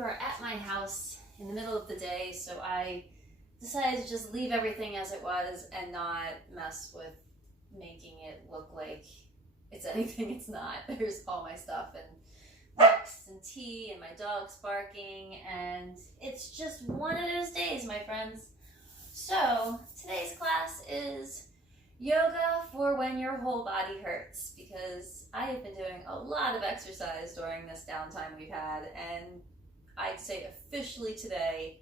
are at my house in the middle of the day, so I decided to just leave everything as it was and not mess with making it look like it's anything it's not. There's all my stuff and books and tea and my dog's barking, and it's just one of those days, my friends. So today's class is yoga for when your whole body hurts, because I have been doing a lot of exercise during this downtime we've had, and I'd say officially today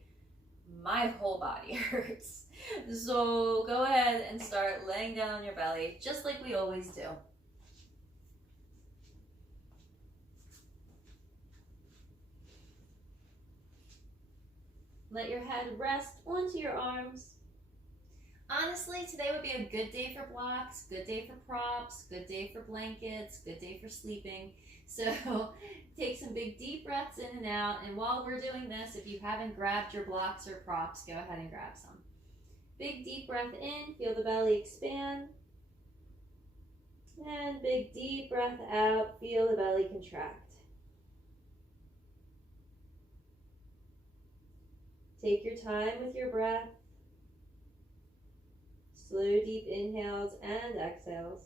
my whole body hurts. So go ahead and start laying down on your belly just like we always do. Let your head rest onto your arms. Honestly, today would be a good day for blocks, good day for props, good day for blankets, good day for sleeping. So take some big deep breaths in and out. And while we're doing this, if you haven't grabbed your blocks or props, go ahead and grab some. Big deep breath in, feel the belly expand. And big deep breath out, feel the belly contract. Take your time with your breath. Slow, deep inhales and exhales.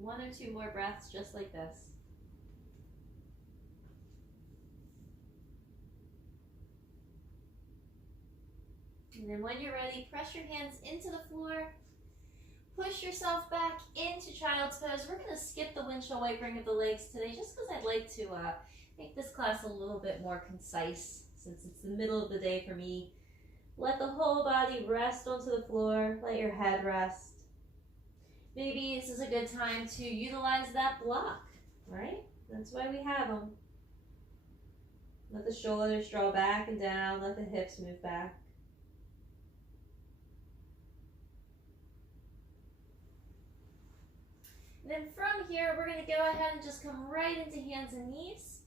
One or two more breaths just like this. And then when you're ready, press your hands into the floor. Push yourself back into child's pose. We're going to skip the windshield wipering of the legs today just because I'd like to make this class a little bit more concise since it's the middle of the day for me. Let the whole body rest onto the floor. Let your head rest. Maybe this is a good time to utilize that block, right? That's why we have them. Let the shoulders draw back and down. Let the hips move back. And then from here, we're going to go ahead and just come right into hands and knees.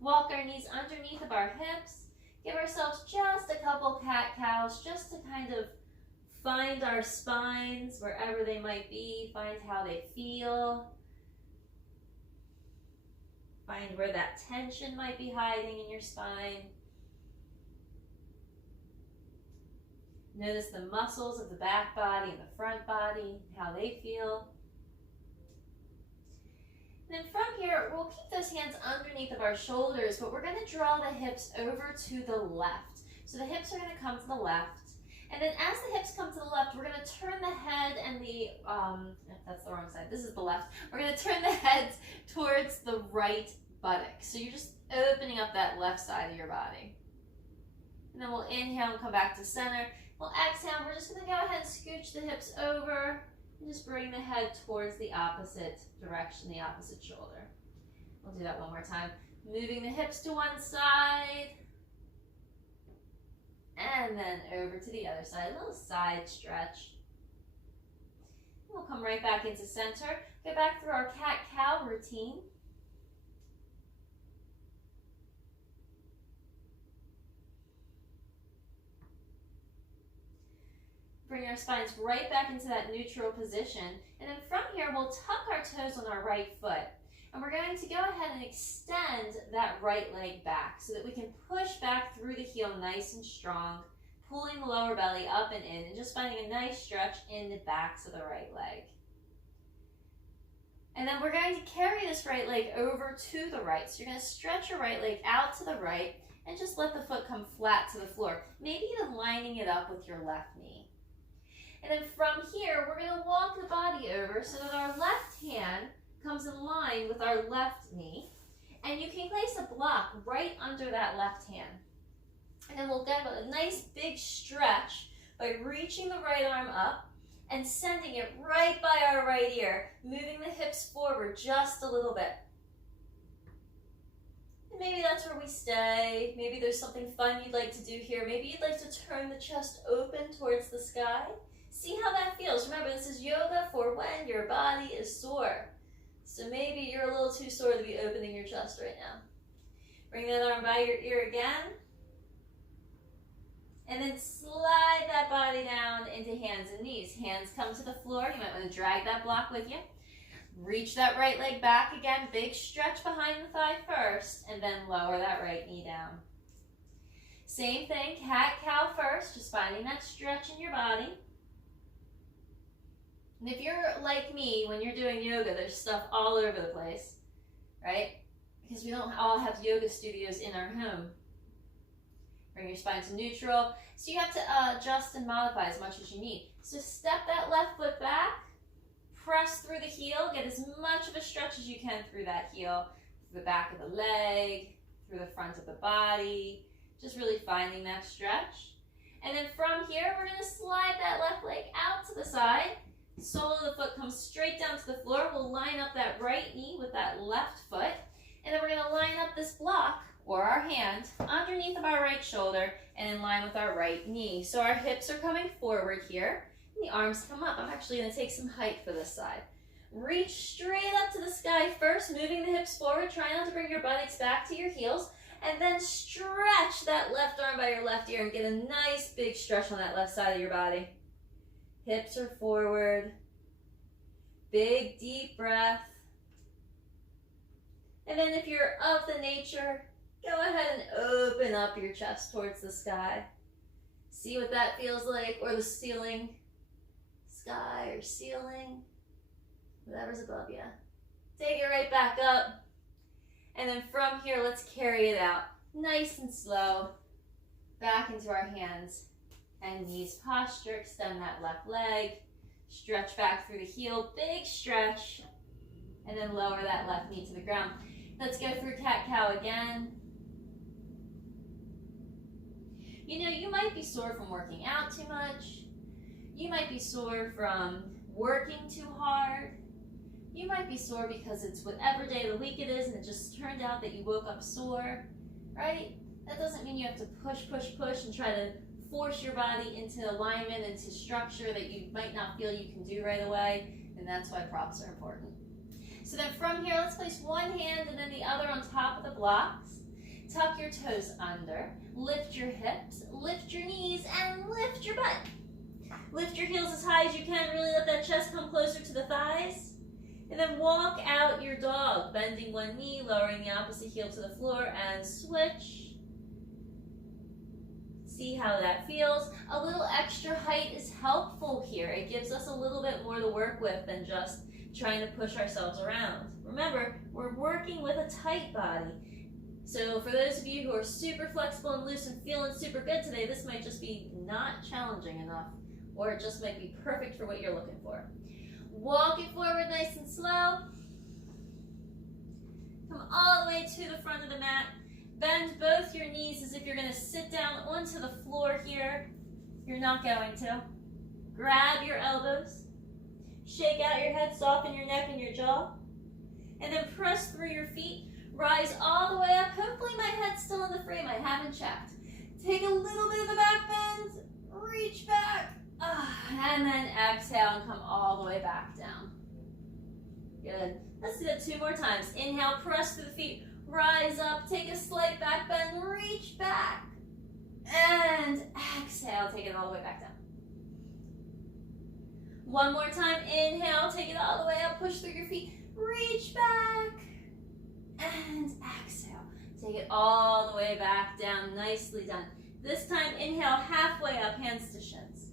Walk our knees underneath of our hips. Give ourselves just a couple cat-cows just to kind of find our spines wherever they might be. Find how they feel. Find where that tension might be hiding in your spine. Notice the muscles of the back body and the front body, how they feel. And then from here, we'll keep those hands underneath of our shoulders, but we're going to draw the hips over to the left. So the hips are going to come to the left. And then as the hips come to the left, we're going to turn the head and the, that's the wrong side, this is the left. We're going to turn the head towards the right buttock. So you're just opening up that left side of your body. And then we'll inhale and come back to center. We'll exhale, we're just going to go ahead and scooch the hips over and just bring the head towards the opposite direction, the opposite shoulder. We'll do that one more time. Moving the hips to one side. And then over to the other side, a little side stretch. We'll come right back into center. Go back through our cat-cow routine. Bring our spines right back into that neutral position. And then from here, we'll tuck our toes on our right foot. And we're going to go ahead and extend that right leg back so that we can push back through the heel nice and strong, pulling the lower belly up and in, and just finding a nice stretch in the backs of the right leg. And then we're going to carry this right leg over to the right. So you're going to stretch your right leg out to the right and just let the foot come flat to the floor, maybe even lining it up with your left knee. And then from here, we're going to walk the body over so that our left hand comes in line with our left knee, and you can place a block right under that left hand. And then we'll get a nice big stretch by reaching the right arm up and sending it right by our right ear, moving the hips forward just a little bit. And maybe that's where we stay. Maybe there's something fun you'd like to do here. Maybe you'd like to turn the chest open towards the sky. See how that feels. Remember, this is yoga for when your body is sore. So maybe you're a little too sore to be opening your chest right now. Bring that arm by your ear again. And then slide that body down into hands and knees. Hands come to the floor. You might want to drag that block with you. Reach that right leg back again. Big stretch behind the thigh first, and then lower that right knee down. Same thing, cat-cow first, just finding that stretch in your body. And if you're like me, when you're doing yoga, there's stuff all over the place, right? Because we don't all have yoga studios in our home. Bring your spine to neutral. So you have to adjust and modify as much as you need. So step that left foot back, press through the heel, get as much of a stretch as you can through that heel, through the back of the leg, through the front of the body, just really finding that stretch. And then from here, we're gonna slide that left leg out to the side. Sole of the foot comes straight down to the floor. We'll line up that right knee with that left foot. And then we're gonna line up this block, or our hand, underneath of our right shoulder and in line with our right knee. So our hips are coming forward here, and the arms come up. I'm actually gonna take some height for this side. Reach straight up to the sky first, moving the hips forward. Try not to bring your buttocks back to your heels. And then stretch that left arm by your left ear and get a nice big stretch on that left side of your body. Hips are forward. Big, deep breath. And then if you're of the nature, go ahead and open up your chest towards the sky. See what that feels like, or the ceiling. Sky or ceiling, whatever's above you. Take it right back up. And then from here, let's carry it out. Nice and slow. Back into our hands and knees posture. Extend that left leg. Stretch back through the heel. Big stretch. And then lower that left knee to the ground. Let's go through cat-cow again. You know, you might be sore from working out too much. You might be sore from working too hard. You might be sore because it's whatever day of the week it is and it just turned out that you woke up sore, right? That doesn't mean you have to push, push, push and try to force your body into alignment, into structure that you might not feel you can do right away, and that's why props are important. So then from here, let's place one hand and then the other on top of the blocks. Tuck your toes under, lift your hips, lift your knees, and lift your butt. Lift your heels as high as you can, really let that chest come closer to the thighs. And then walk out your dog, bending one knee, lowering the opposite heel to the floor, and switch. See how that feels. A little extra height is helpful here. It gives us a little bit more to work with than just trying to push ourselves around. Remember, we're working with a tight body. So for those of you who are super flexible and loose and feeling super good today, this might just be not challenging enough, or it just might be perfect for what you're looking for. Walk it forward nice and slow. Come all the way to the front of the mat. Bend both your knees as if you're going to sit down onto the floor here. You're not going to. Grab your elbows. Shake out your head, soften your neck and your jaw. And then press through your feet. Rise all the way up. Hopefully my head's still in the frame. I haven't checked. Take a little bit of the back bend. Reach back. And then exhale and come all the way back down. Good. Let's do that 2 more times. Inhale, press through the feet. Rise up, take a slight back bend, reach back. And exhale, take it all the way back down. One more time, inhale, take it all the way up, push through your feet, reach back. And exhale, take it all the way back down, nicely done. This time, inhale, halfway up, hands to shins.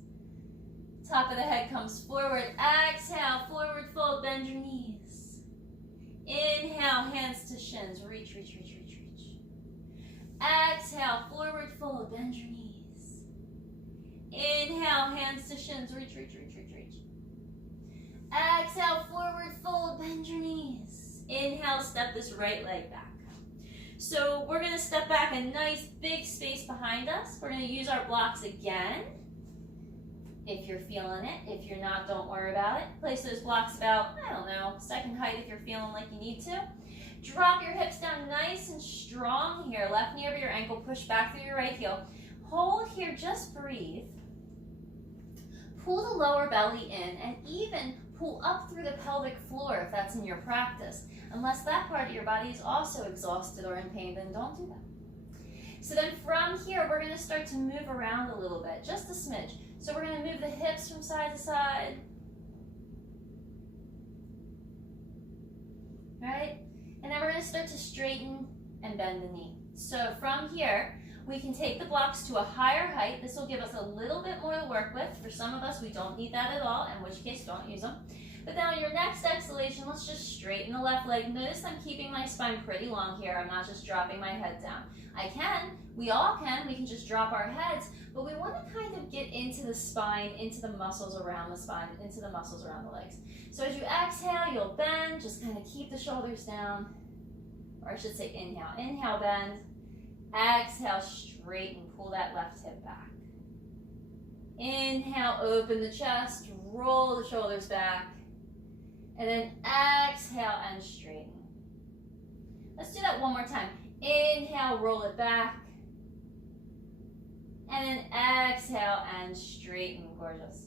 Top of the head comes forward, exhale, forward fold, bend your knees. Inhale, hands to shins, reach, reach, reach, reach, reach. Exhale, forward fold, bend your knees. Inhale, hands to shins, reach, reach, reach, reach, reach. Exhale, forward fold, bend your knees. Inhale, step this right leg back. So we're going to step back a nice big space behind us. We're going to use our blocks again. If you're feeling it. If you're not, don't worry about it. Place those blocks about, I don't know, second height if you're feeling like you need to. Drop your hips down nice and strong here. Left knee over your ankle, push back through your right heel. Hold here, just breathe. Pull the lower belly in and even pull up through the pelvic floor if that's in your practice. Unless that part of your body is also exhausted or in pain, then don't do that. So then from here, we're going to start to move around a little bit, just a smidge. So we're going to move the hips from side to side. Right? And then we're going to start to straighten and bend the knee. So from here, we can take the blocks to a higher height. This will give us a little bit more to work with. For some of us, we don't need that at all, in which case, don't use them. But then on your next exhalation, let's just straighten the left leg. Notice I'm keeping my spine pretty long here. I'm not just dropping my head down. I can, we all can, we can just drop our heads, but we want to kind of get into the spine, into the muscles around the spine, into the muscles around the legs. So as you exhale, you'll bend, just kind of keep the shoulders down, or I should say inhale. Inhale, bend. Exhale, straighten, pull that left hip back. Inhale, open the chest, roll the shoulders back. And then exhale and straighten. Let's do that one more time. Inhale, roll it back. And then exhale and straighten, gorgeous.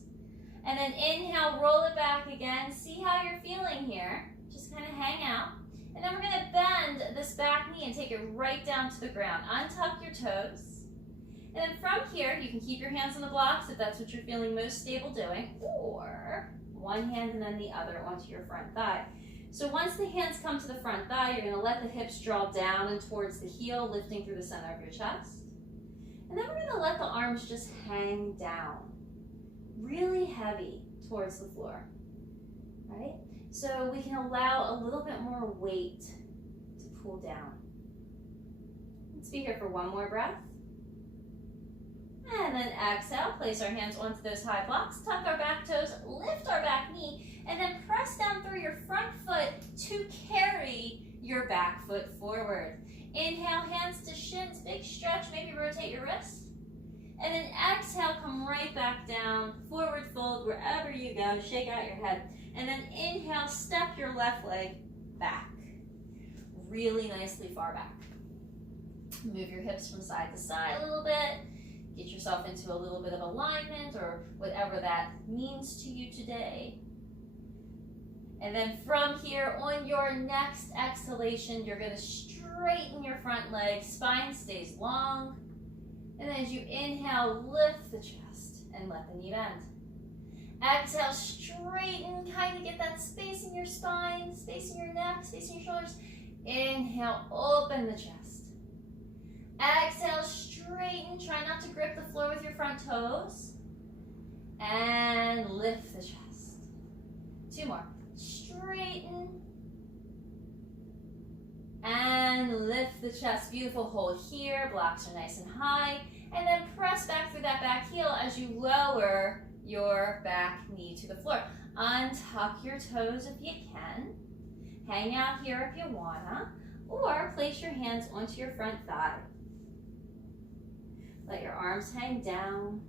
And then inhale, roll it back again. See how you're feeling here. Just kind of hang out. And then we're going to bend this back knee and take it right down to the ground. Untuck your toes. And then from here, you can keep your hands on the blocks if that's what you're feeling most stable doing, or one hand and then the other onto your front thigh. So once the hands come to the front thigh, you're going to let the hips draw down and towards the heel, lifting through the center of your chest. And then we're going to let the arms just hang down, really heavy towards the floor, right? So we can allow a little bit more weight to pull down. Let's be here for one more breath. And then exhale, place our hands onto those high blocks, tuck our back toes, lift our back knee, and then press down through your front foot to carry your back foot forward. Inhale, hands to shins, big stretch, maybe rotate your wrist. And then exhale, come right back down, forward fold, wherever you go, shake out your head. And then inhale, step your left leg back, really nicely far back. Move your hips from side to side a little bit. Get yourself into a little bit of alignment or whatever that means to you today. And then from here, on your next exhalation, you're going to straighten your front leg, spine stays long. And then as you inhale, lift the chest and let the knee bend. Exhale, straighten, kind of get that space in your spine, space in your neck, space in your shoulders. Inhale, open the chest. Exhale, straighten, try not to grip the floor with your front toes. And lift the chest. Two more. Straighten. And lift the chest. Beautiful, hold here, blocks are nice and high. And then press back through that back heel as you lower your back knee to the floor. Untuck your toes if you can. Hang out here if you wanna. Or place your hands onto your front thigh. Let your arms hang down.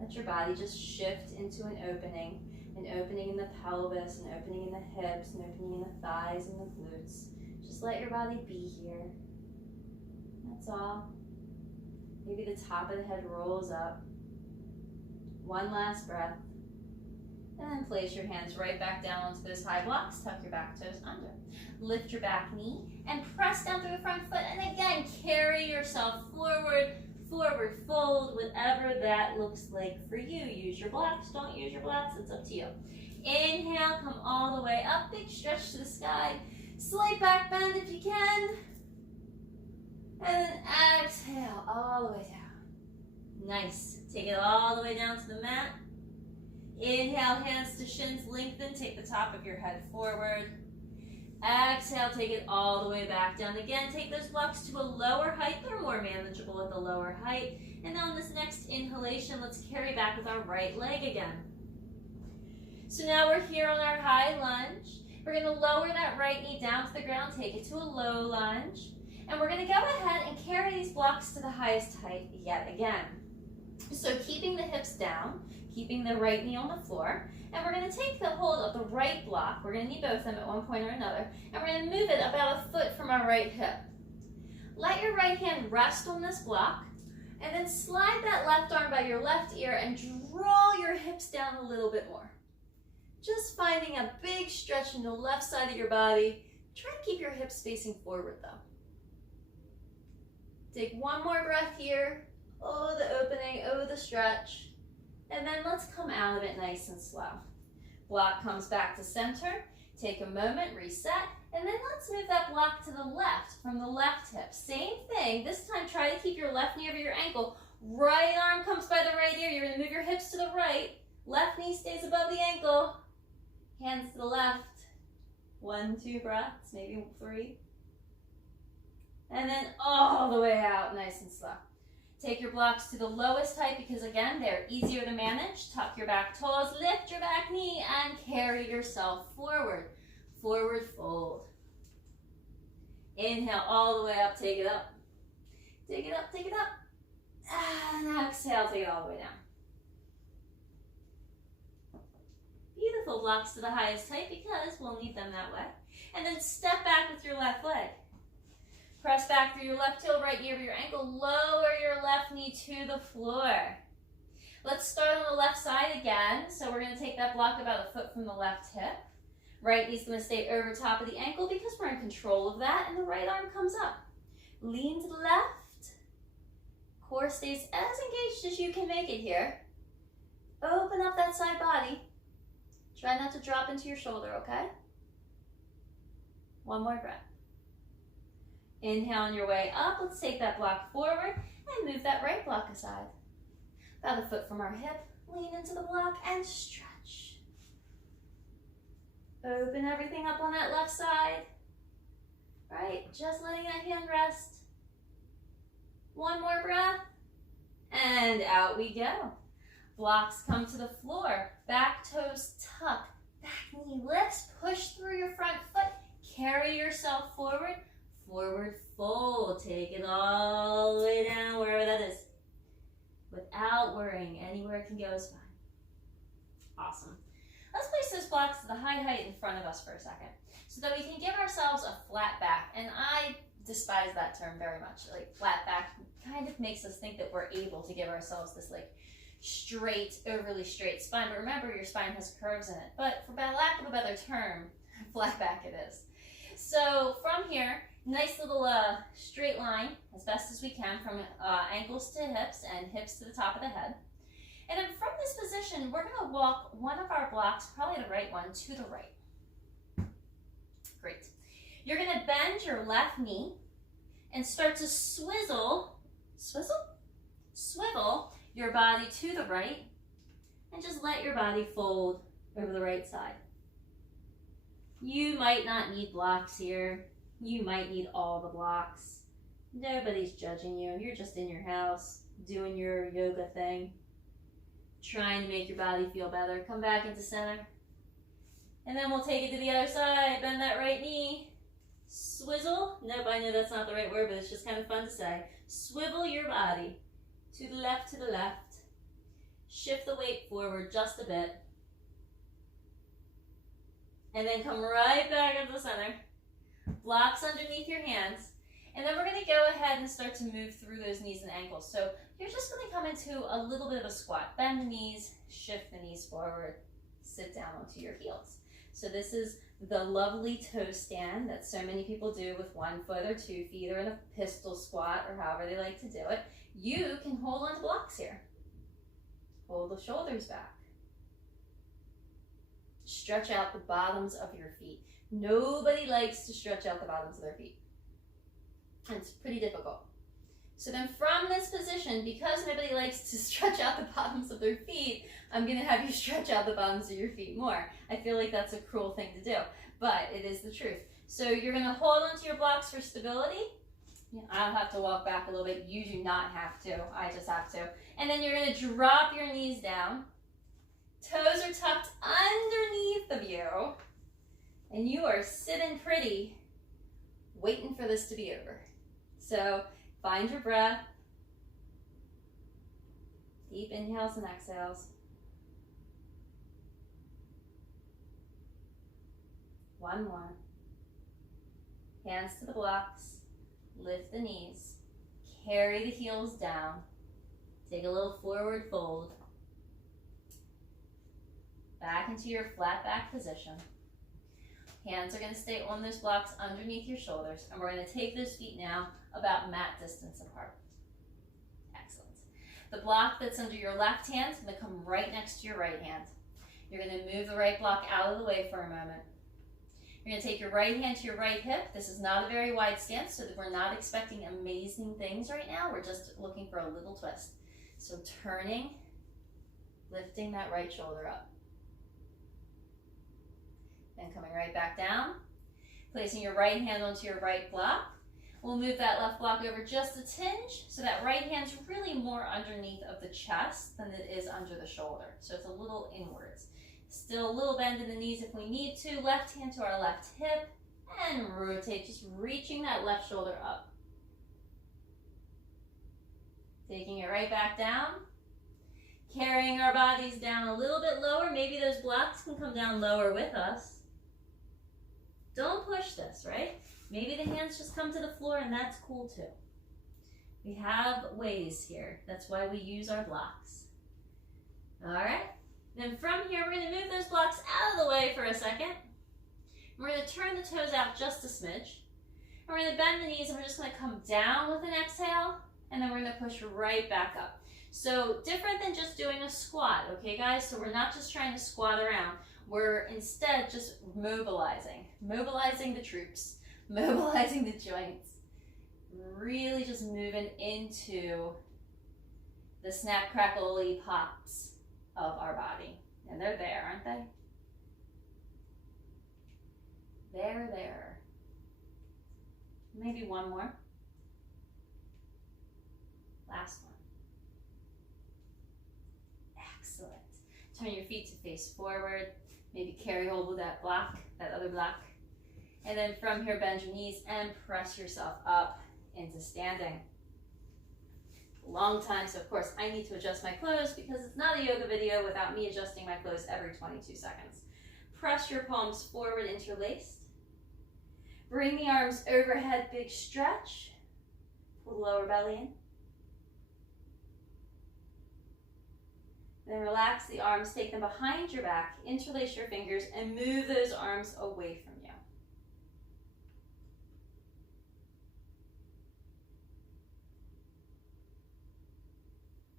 Let your body just shift into an opening in the pelvis, an opening in the hips, an opening in the thighs and the glutes. Just let your body be here. That's all. Maybe the top of the head rolls up. One last breath. And then place your hands right back down onto those high blocks. Tuck your back toes under. Lift your back knee and press down through the front foot. And again, carry yourself forward, forward fold, whatever that looks like for you. Use your blocks, don't use your blocks, it's up to you. Inhale, come all the way up, big stretch to the sky. Slight back bend if you can. And then exhale all the way down. Nice. Take it all the way down to the mat. Inhale, hands to shins, lengthen, take the top of your head forward. Exhale, take it all the way back down again. Take those blocks to a lower height. They're more manageable at the lower height. And now on this next inhalation, let's carry back with our right leg again. So now we're here on our high lunge. We're going to lower that right knee down to the ground, take it to a low lunge. And we're going to go ahead and carry these blocks to the highest height yet again. So keeping the hips down, keeping the right knee on the floor, and we're going to take the hold of the right block. We're going to need both of them at one point or another, and we're going to move it about a foot from our right hip. Let your right hand rest on this block, And then slide that left arm by your left ear and draw your hips down a little bit more. Just finding a big stretch in the left side of your body. Try to keep your hips facing forward though. Take one more breath here. Oh, the opening, oh, the stretch. And then let's come out of it nice and slow. Block comes back to center. Take a moment, reset, and then let's move that block to the left from the left hip. Same thing. This time try to keep your left knee over your ankle. Right arm comes by the right ear. You're going to move your hips to the right. Left knee stays above the ankle. Hands to the left. 1, 2 breaths, maybe 3. And then all the way out, nice and slow. Take your blocks to the lowest height because, again, they're easier to manage. Tuck your back toes, lift your back knee, and carry yourself forward. Forward fold. Inhale all the way up, take it up. Take it up, take it up. And exhale, take it all the way down. Beautiful. Blocks to the highest height because we'll need them that way. And then step back with your left leg. Press back through your left heel, right knee over your ankle. Lower your left knee to the floor. Let's start on the left side again. So we're going to take that block about a foot from the left hip. Right knee's going to stay over top of the ankle because we're in control of that. And the right arm comes up. Lean to the left. Core stays as engaged as you can make it here. Open up that side body. Try not to drop into your shoulder, okay? One more breath. Inhale on your way up. Let's take that block forward and move that right block aside. About a foot from our hip. Lean into the block and stretch. Open everything up on that left side. Right, just letting that hand rest. One more breath. And out we go. Blocks come to the floor. Back toes tuck. Back knee lifts. Push through your front foot. Carry yourself forward. Forward fold. Take it all the way down, wherever that is. Without worrying. Anywhere it can go is fine. Awesome. Let's place those blocks to the high height in front of us for a second so that we can give ourselves a flat back. And I despise that term very much. Like, flat back kind of makes us think that we're able to give ourselves this like straight, overly straight spine. But remember, your spine has curves in it. But for lack of a better term, flat back it is. So from here, nice little straight line as best as we can from ankles to hips and hips to the top of the head. And then from this position, we're going to walk one of our blocks, probably the right one, to the right. Great. You're going to bend your left knee and start to swivel your body to the right, and just let your body fold over the right side. You might not need blocks here. You might need all the blocks. Nobody's judging you. You're just in your house doing your yoga thing, trying to make your body feel better. Come back into center. And then we'll take it to the other side. Bend that right knee. Swizzle. Nope, I know that's not the right word, but it's just kind of fun to say. Swivel your body to the left, to the left. Shift the weight forward just a bit. And then come right back into the center. Blocks underneath your hands. And then we're going to go ahead and start to move through those knees and ankles. So you're just going to come into a little bit of a squat. Bend the knees, shift the knees forward, sit down onto your heels. So this is the lovely toe stand that so many people do with 1 foot or 2 feet, or in a pistol squat, or however they like to do it. You can hold on to blocks here. Hold the shoulders back. Stretch out the bottoms of your feet. Nobody likes to stretch out the bottoms of their feet. It's pretty difficult. So then from this position, because nobody likes to stretch out the bottoms of their feet, I'm going to have you stretch out the bottoms of your feet more. I feel like that's a cruel thing to do, but it is the truth. So you're going to hold onto your blocks for stability. I'll have to walk back a little bit. You do not have to. I just have to. And then you're going to drop your knees down. Toes are tucked underneath of you. And you are sitting pretty, waiting for this to be over. So find your breath. Deep inhales and exhales. One more. Hands to the blocks. Lift the knees. Carry the heels down. Take a little forward fold. Back into your flat back position. Hands are going to stay on those blocks underneath your shoulders, and we're going to take those feet now about mat distance apart. Excellent. The block that's under your left hand is going to come right next to your right hand. You're going to move the right block out of the way for a moment. You're going to take your right hand to your right hip. This is not a very wide stance, so that we're not expecting amazing things right now. We're just looking for a little twist. So turning, lifting that right shoulder up. Then coming right back down, placing your right hand onto your right block. We'll move that left block over just a tinge, so that right hand's really more underneath of the chest than it is under the shoulder. So it's a little inwards. Still a little bend in the knees if we need to. Left hand to our left hip, and rotate, just reaching that left shoulder up. Taking it right back down. Carrying our bodies down a little bit lower. Maybe those blocks can come down lower with us. Don't push this, right? Maybe the hands just come to the floor, and that's cool too. We have ways here. That's why we use our blocks. All right. Then from here, we're going to move those blocks out of the way for a second. We're going to turn the toes out just a smidge. We're going to bend the knees, and we're just going to come down with an exhale, and then we're going to push right back up. So different than just doing a squat, okay guys? So we're not just trying to squat around. We're instead just mobilizing the troops, mobilizing the joints, really just moving into the snap, crackle, pops of our body. And they're there, aren't they? They're there. Maybe one more. Last one. Excellent. Turn your feet to face forward. Maybe carry hold with that block, that other block. And then from here, bend your knees and press yourself up into standing. Long time, so of course I need to adjust my clothes because it's not a yoga video without me adjusting my clothes every 22 seconds. Press your palms forward, interlaced. Bring the arms overhead, big stretch. Pull the lower belly in. Then relax the arms, take them behind your back, interlace your fingers, and move those arms away from you.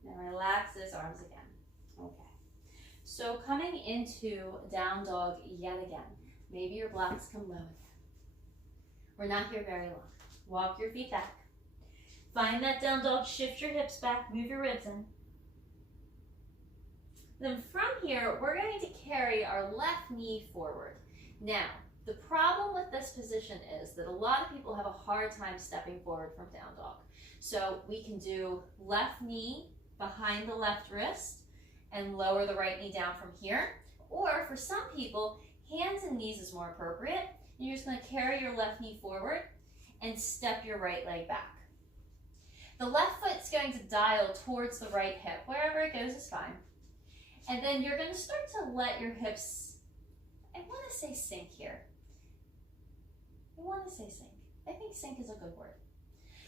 Then relax those arms again. Okay. So coming into down dog yet again. Maybe your blocks come low again. We're not here very long. Walk your feet back. Find that down dog, shift your hips back, move your ribs in. Then from here, we're going to carry our left knee forward. Now, the problem with this position is that a lot of people have a hard time stepping forward from down dog. So we can do left knee behind the left wrist and lower the right knee down from here. Or for some people, hands and knees is more appropriate. And you're just going to carry your left knee forward and step your right leg back. The left foot's going to dial towards the right hip. Wherever it goes is fine. And then you're going to start to let your hips, I want to say sink here. I want to say sink. I think sink is a good word.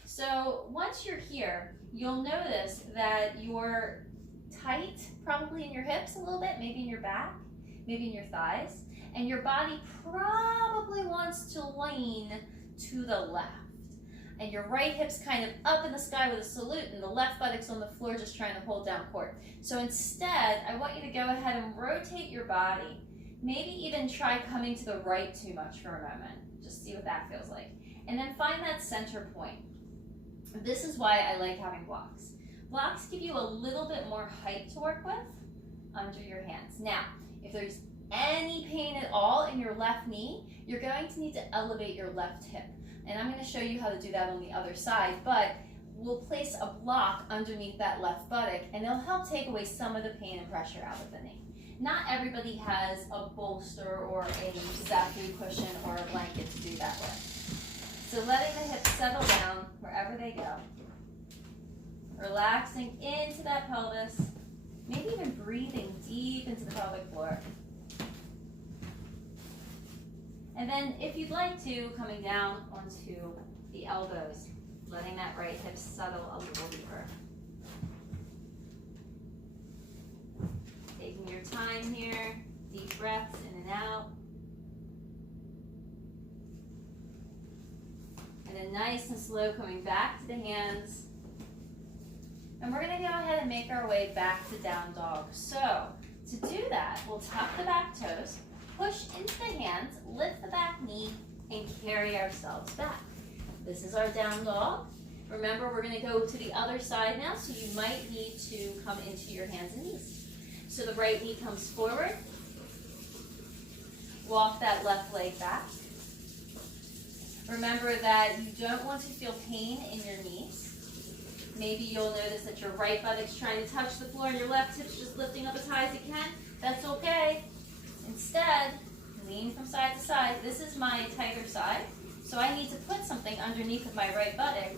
So once you're here, you'll notice that you're tight, probably in your hips a little bit, maybe in your back, maybe in your thighs, and your body probably wants to lean to the left. And your right hip's kind of up in the sky with a salute, and the left buttock's on the floor just trying to hold down core. So instead, I want you to go ahead and rotate your body. Maybe even try coming to the right too much for a moment. Just see what that feels like. And then find that center point. This is why I like having blocks. Blocks give you a little bit more height to work with under your hands. Now, if there's any pain at all in your left knee, you're going to need to elevate your left hip. And I'm going to show you how to do that on the other side, but we'll place a block underneath that left buttock, and it'll help take away some of the pain and pressure out of the knee. Not everybody has a bolster or a Zafu cushion or a blanket to do that with. So letting the hips settle down wherever they go. Relaxing into that pelvis, maybe even breathing deep into the pelvic floor. And then if you'd like to, coming down onto the elbows, letting that right hip settle a little deeper. in here. Deep breaths in and out. And then nice and slow coming back to the hands. And we're going to go ahead and make our way back to down dog. So to do that, we'll tuck the back toes, push into the hands, lift the back knee, and carry ourselves back. This is our down dog. Remember, we're going to go to the other side now, so you might need to come into your hands and knees. So the right knee comes forward. Walk that left leg back. Remember that you don't want to feel pain in your knees. Maybe you'll notice that your right buttock's trying to touch the floor and your left hip's just lifting up as high as it can. That's okay. Instead, lean from side to side. This is my tighter side, so I need to put something underneath of my right buttock,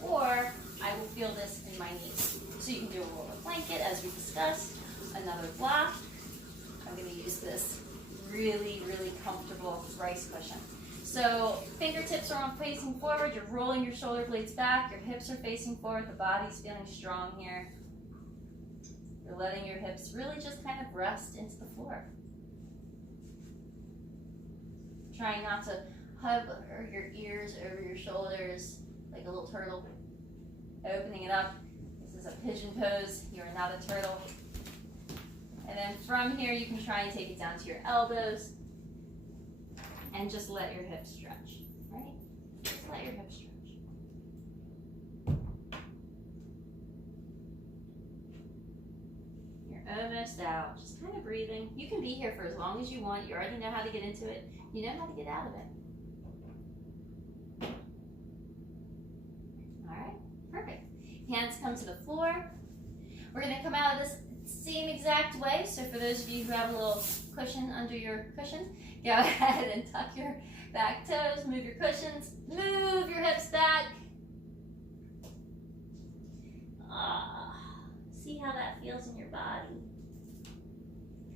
or I will feel this in my knees. So you can do a roll of blanket, as we discussed, another block. I'm going to use this really, really comfortable rice cushion. So fingertips are on facing forward, you're rolling your shoulder blades back, your hips are facing forward, the body's feeling strong here. You're letting your hips really just kind of rest into the floor. Trying not to hover your ears over your shoulders like a little turtle. Opening it up. This is a pigeon pose. You are not a turtle. And then from here, you can try and take it down to your elbows and just let your hips stretch, right? Just let your hips stretch. You're almost out. Just kind of breathing. You can be here for as long as you want. You already know how to get into it. You know how to get out of it. All right, perfect. Hands come to the floor. We're going to come out of this same exact way. So for those of you who have a little cushion under your cushion, go ahead and tuck your back toes, move your cushions, move your hips back. See how that feels in your body?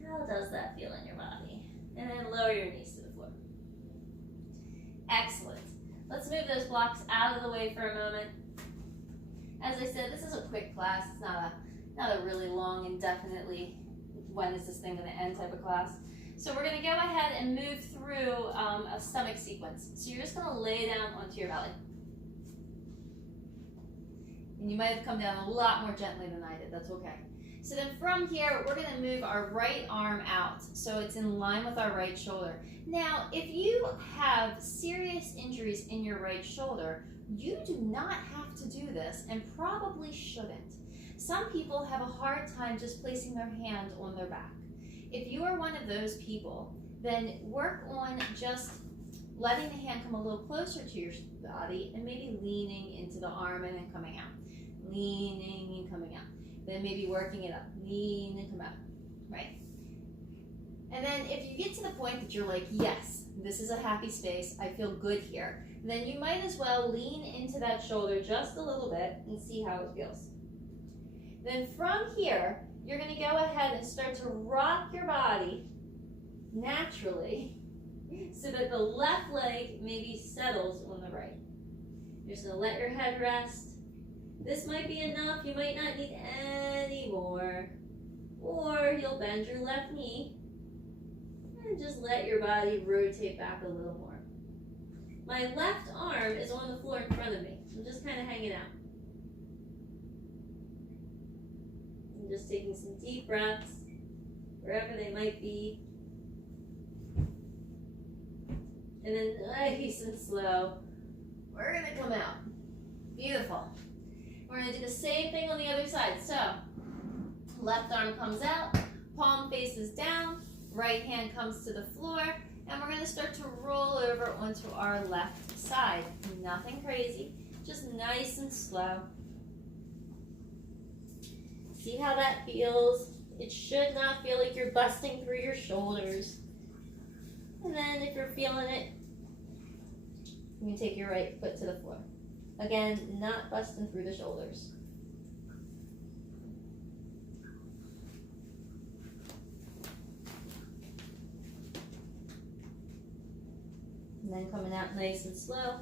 How does that feel in your body? And then lower your knees to the floor. Excellent. Let's move those blocks out of the way for a moment. As I said, this is a quick class. It's not a really long, indefinitely, when is this thing going to end type of class. So we're going to go ahead and move through a stomach sequence. So you're just going to lay down onto your belly. And you might have come down a lot more gently than I did. That's okay. So then from here, we're going to move our right arm out so it's in line with our right shoulder. Now, if you have serious injuries in your right shoulder, you do not have to do this and probably shouldn't. Some people have a hard time just placing their hand on their back. If you are one of those people, then work on just letting the hand come a little closer to your body and maybe leaning into the arm and then coming out. Leaning and coming out. Then maybe working it up. Lean and come out. Right? And then if you get to the point that you're like, yes, this is a happy space, I feel good here, then you might as well lean into that shoulder just a little bit and see how it feels. Then from here, you're going to go ahead and start to rock your body naturally so that the left leg maybe settles on the right. You're just going to let your head rest. This might be enough. You might not need any more. Or you'll bend your left knee and just let your body rotate back a little more. My left arm is on the floor in front of me. I'm just kind of hanging out. I'm just taking some deep breaths, wherever they might be. And then nice and slow, we're going to come out. Beautiful. We're going to do the same thing on the other side. So, left arm comes out, palm faces down, right hand comes to the floor, and we're going to start to roll over onto our left side. Nothing crazy, just nice and slow. See how that feels? It should not feel like you're busting through your shoulders. And then if you're feeling it, you can take your right foot to the floor. Again, not busting through the shoulders. And then coming out nice and slow.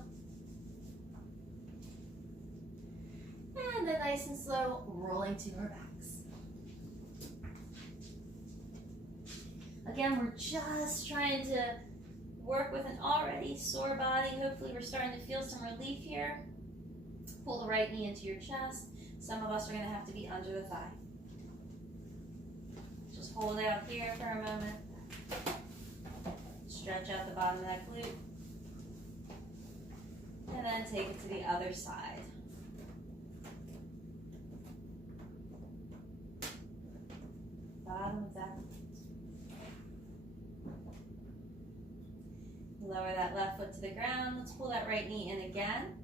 And then nice and slow, rolling to our backs. Again, we're just trying to work with an already sore body. Hopefully we're starting to feel some relief here. Pull the right knee into your chest. Some of us are going to have to be under the thigh. Just hold out here for a moment. Stretch out the bottom of that glute. And then take it to the other side. Bottom of that glute. Lower that left foot to the ground. Let's pull that right knee in again.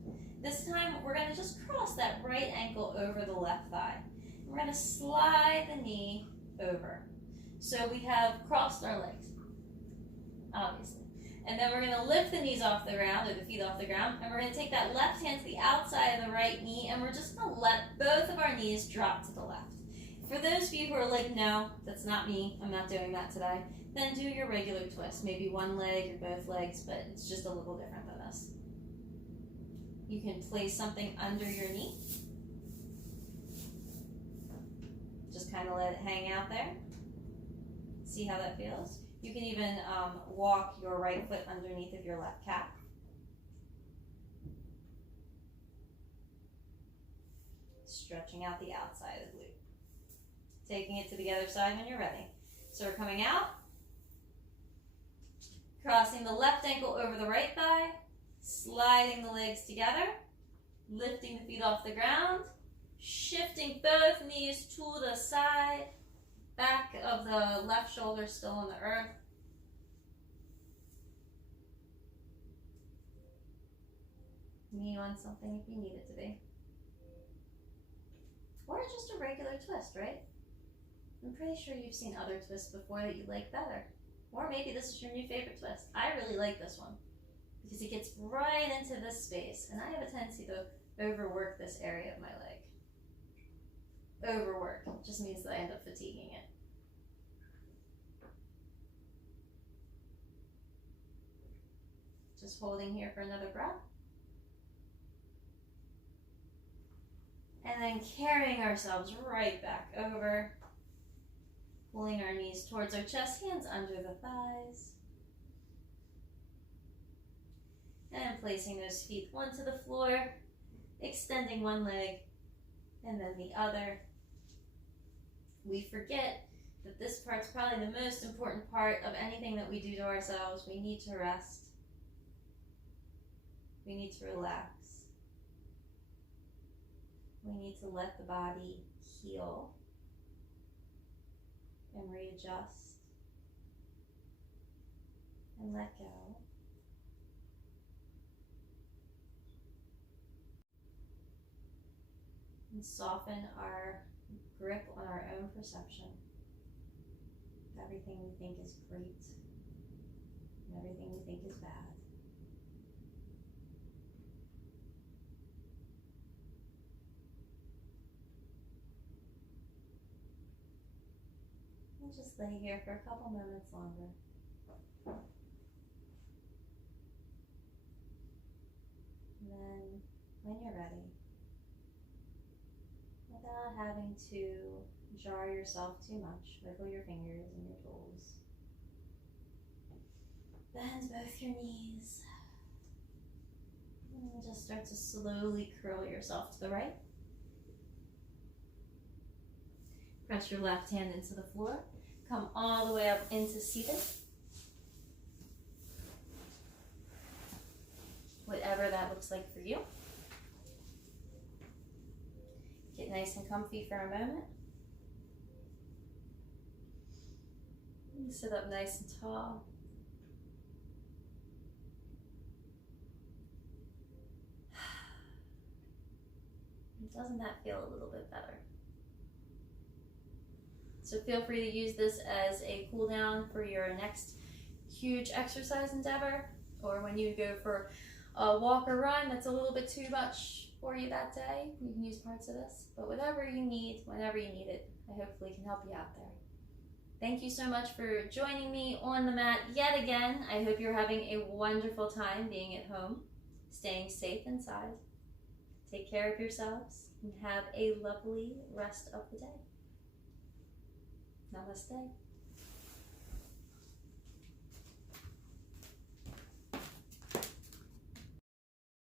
This time we're going to just cross that right ankle over the left thigh. We're going to slide the knee over. So we have crossed our legs, obviously. And then we're going to lift the knees off the ground, or the feet off the ground, and we're going to take that left hand to the outside of the right knee, and we're just going to let both of our knees drop to the left. For those of you who are like, no, that's not me, I'm not doing that today, then do your regular twist. Maybe one leg or both legs, but it's just a little different than this. You can place something under your knee. Just kind of let it hang out there. See how that feels? You can even walk your right foot underneath of your left calf. Stretching out the outside of the glute. Taking it to the other side when you're ready. So we're coming out, crossing the left ankle over the right thigh, sliding the legs together, lifting the feet off the ground, shifting both knees to the side, back of the left shoulder still on the earth. Knee on something if you need it to be. Or just a regular twist, right? I'm pretty sure you've seen other twists before that you like better. Or maybe this is your new favorite twist. I really like this one because it gets right into this space, and I have a tendency to overwork this area of my leg. Overwork just means that I end up fatiguing it. Just holding here for another breath. And then carrying ourselves right back over. Pulling our knees towards our chest, hands under the thighs. And placing those feet one to the floor, extending one leg and then the other. We forget that this part's probably the most important part of anything that we do to ourselves. We need to rest. We need to relax. We need to let the body heal and readjust and let go. And soften our grip on our own perception. Everything we think is great and everything we think is bad. And just lay here for a couple moments longer. And then, when you're ready, without having to jar yourself too much, wiggle your fingers and your toes. Bend both your knees. And just start to slowly curl yourself to the right. Press your left hand into the floor. Come all the way up into seated. Whatever that looks like for you. Get nice and comfy for a moment. Sit up nice and tall. Doesn't that feel a little bit better? So feel free to use this as a cool down for your next huge exercise endeavor, or when you go for a walk or run that's a little bit too much for you that day, you can use parts of this. But whatever you need, whenever you need it, I hopefully can help you out there. Thank you so much for joining me on the mat yet again. I hope you're having a wonderful time being at home, staying safe inside. Take care of yourselves and have a lovely rest of the day. Namaste.